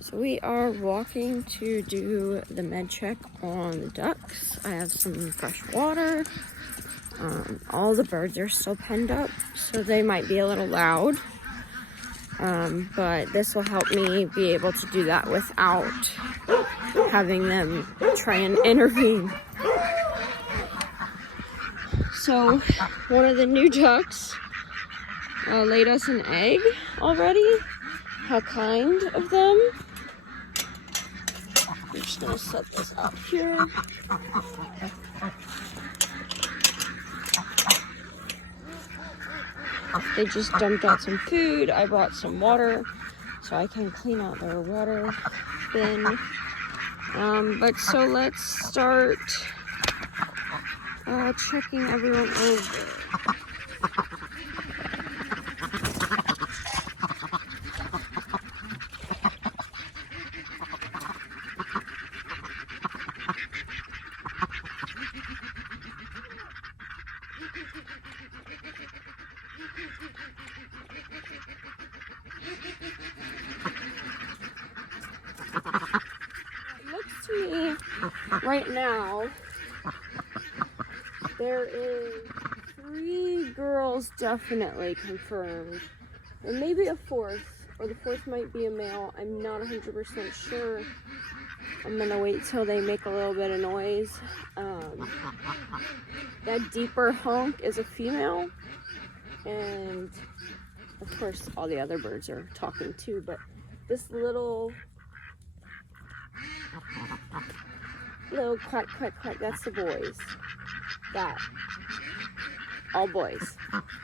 So we are walking to do the med check on the ducks. I have some fresh water. All the birds are still penned up, so they might be a little loud. But this will help me be able to do that without having them try and intervene. So one of the new ducks laid us an egg already. How kind of them. I'm just gonna set this up here. They just dumped out some food. I brought some water so I can clean out their water bin. But so let's start checking everyone over. It looks to me right now there is 3 girls definitely confirmed, and maybe a 4th, or the 4th might be a male. I'm not 100% sure. I'm gonna wait till they make a little bit of noise. That deeper honk is a female, and of course all the other birds are talking too, but this little quack quack quack, that's the boys. That, all boys.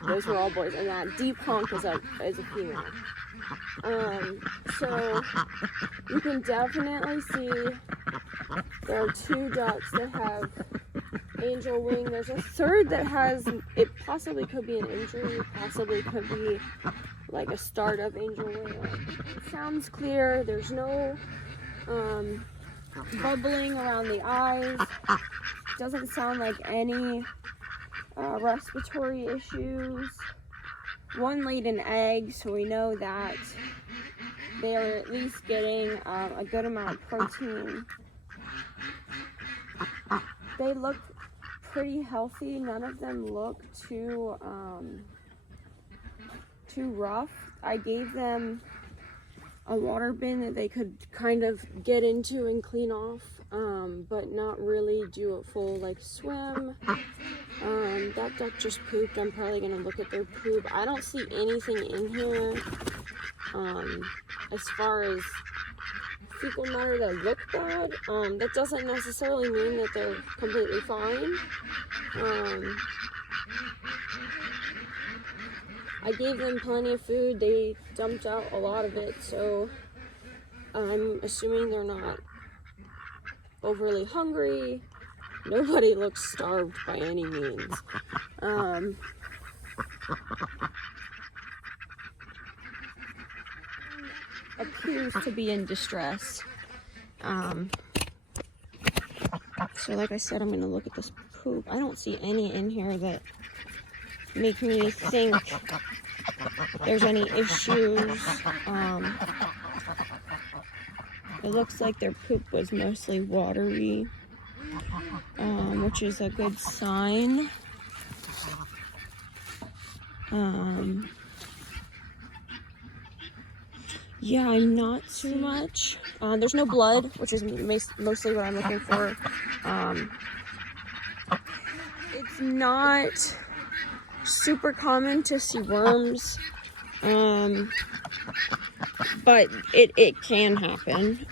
Those were all boys, and that deep honk is a female. So you can definitely see there are 2 ducks that have angel wing. There's a 3rd that has, it possibly could be an injury, possibly could be like a start of angel wing. It sounds clear. There's no bubbling around the eyes. Doesn't sound like any respiratory issues. One laid an egg, so we know that they are at least getting a good amount of protein. They look pretty healthy. None of them look too rough. I gave them a water bin that they could kind of get into and clean off, but not really do a full like swim. That duck just pooped. I'm probably gonna look at their poop. I don't see anything in here as far as fecal matter that look bad. That doesn't necessarily mean that they're completely fine. I gave them plenty of food. They dumped out a lot of it, so I'm assuming they're not overly hungry. Nobody looks starved by any means. Appears to be in distress. So like I said, I'm going to look at this poop. I don't see any in here that make me think there's any issues. It looks like their poop was mostly watery, which is a good sign. Yeah, I'm not too much. There's no blood, which is mostly what I'm looking for. It's not super common to see worms, but it can happen.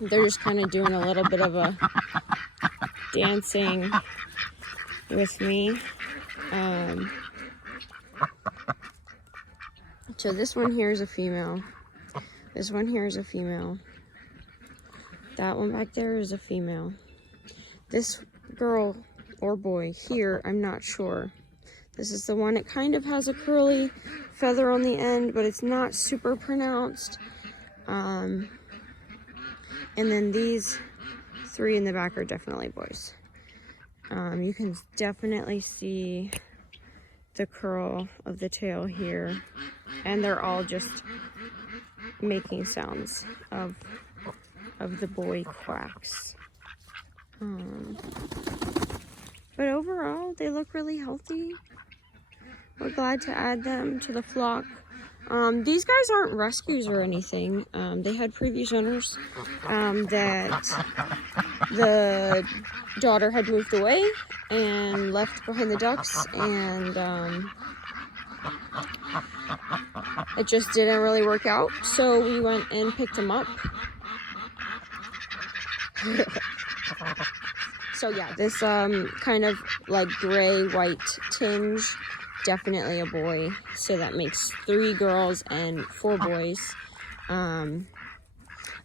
They're just kind of doing a little bit of a dancing with me. So this one here is a female. This one here is a female. That one back there is a female. This girl or boy here, I'm not sure. This is the one. It kind of has a curly feather on the end, but it's not super pronounced. And then these 3 in the back are definitely boys. You can definitely see the curl of the tail here, and they're all just making sounds of the boy quacks. But overall, they look really healthy. We're glad to add them to the flock. These guys aren't rescues or anything. They had previous owners that the daughter had moved away and left behind the ducks, and it just didn't really work out. So we went and picked them up. So yeah, this kind of like gray-white tinge, definitely a boy. So that makes 3 girls and 4 boys.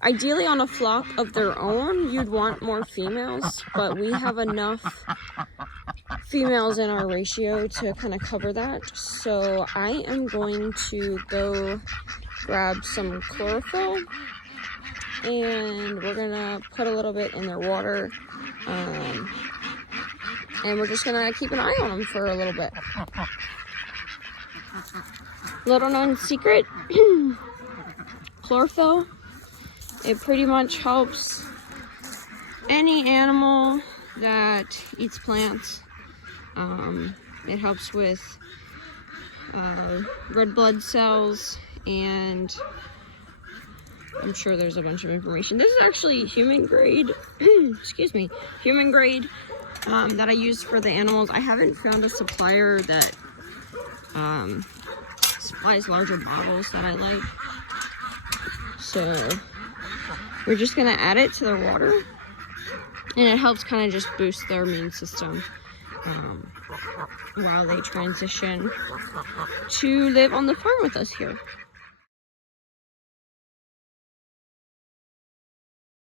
Ideally on a flock of their own, you'd want more females, but we have enough females in our ratio to kind of cover that. So I am going to go grab some chlorophyll, and we're gonna put a little bit in their water, and we're just gonna keep an eye on them for a little bit. Little known secret, chlorophyll, it pretty much helps any animal that eats plants. It helps with red blood cells, and I'm sure there's a bunch of information. This is actually human grade, excuse me, human grade that I use for the animals. I haven't found a supplier that supplies larger bottles that I like. So we're just gonna add it to their water, and it helps kind of just boost their immune system while they transition to live on the farm with us here.